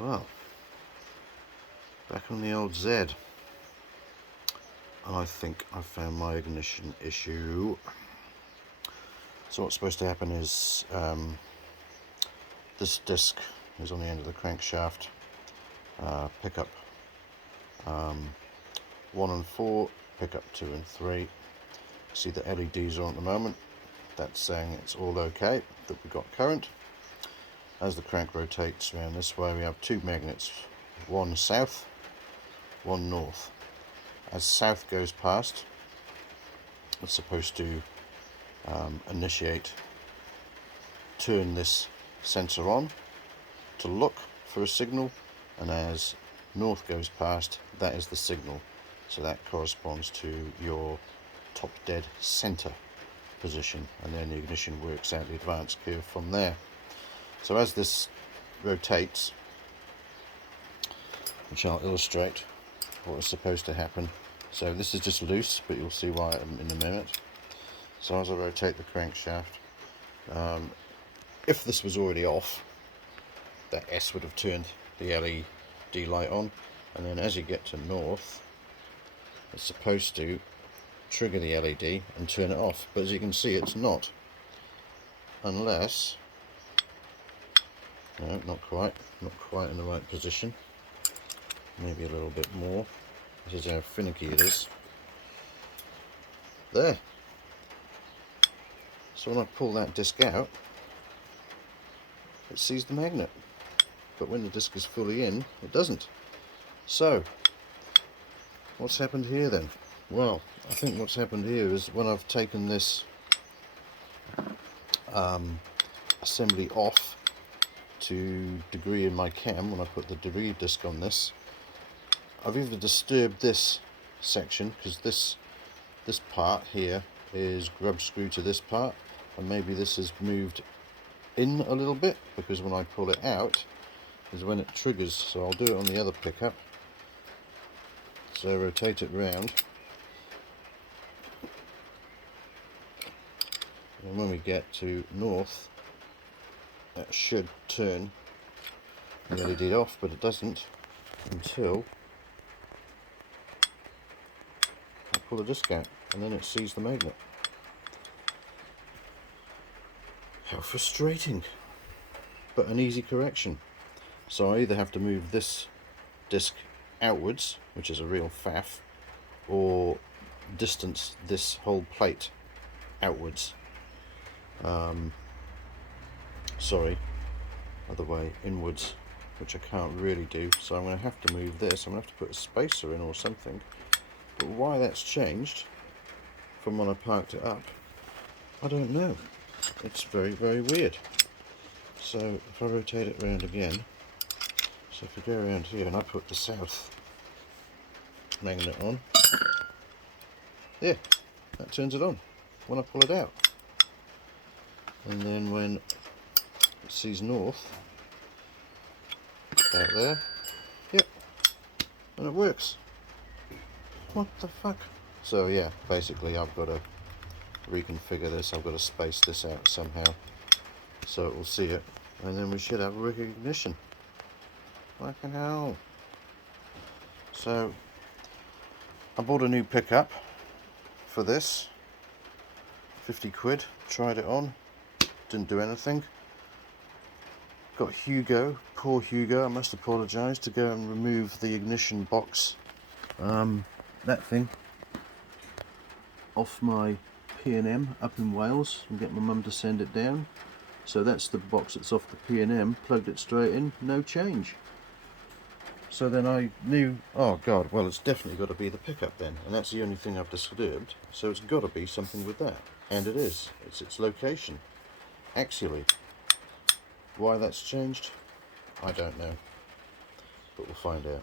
Well, back on the old Zed. I think I found my ignition issue. So what's supposed to happen is this disc is on the end of the crankshaft. Pickup 1 and 4, pickup 2 and 3. See the LEDs are on at the moment. That's saying it's all okay, that we've got current. As the crank rotates around this way, we have two magnets, one south, one north. As south goes past, it's supposed to initiate, turn this sensor on to look for a signal, and as north goes past, that is the signal. So that corresponds to your top dead center position, and then the ignition works out the advance curve from there. So as this rotates, which I'll illustrate what is supposed to happen. So this is just loose, but you'll see why in a minute. So as I rotate the crankshaft, if this was already off, that S would have turned the LED light on, and then as you get to north, it's supposed to trigger the LED and turn it off, but as you can see, it's not, unless, no, not quite in the right position, maybe a little bit more. This is how finicky it is. There. So when I pull that disc out, it sees the magnet, but when the disc is fully in, it doesn't. So what's happened here then? Well, I think what's happened here is when I've taken this assembly off to degree in my cam, when I put the degree disc on this, I've either disturbed this section, because this part here is grub screw to this part, and maybe this has moved in a little bit, because when I pull it out is when it triggers. So I'll do it on the other pickup. So rotate it round, and when we get to north, that should turn the LED off, but it doesn't until I pull the disc out, and then it sees the magnet. How frustrating, but an easy correction. So I either have to move this disc outwards, which is a real faff, or distance this whole plate outwards. Sorry, other way, inwards, which I can't really do, so I'm going to have to move this. I'm going to have to put a spacer in or something, but why that's changed from when I parked it up, I don't know. It's very, very weird. So if I rotate it around again, so if we go around here and I put the south magnet on, yeah, that turns it on when I pull it out. And then when it sees north, out there, yep, and it works. What the fuck? So yeah, basically I've got to reconfigure this. I've got to space this out somehow so it will see it, and then we should have working ignition. Fucking hell. So I bought a new pickup for this, 50 quid, tried it on, didn't do anything. Got Hugo, poor Hugo, I must apologise, to go and remove the ignition box, that thing, off my P&M up in Wales, and get my mum to send it down. So that's the box that's off the P&M, plugged it straight in, no change. So then I knew, oh god, well it's definitely got to be the pickup then, and that's the only thing I've disturbed, so it's got to be something with that. And it is, it's its location, axially. Why that's changed, I don't know, but we'll find out.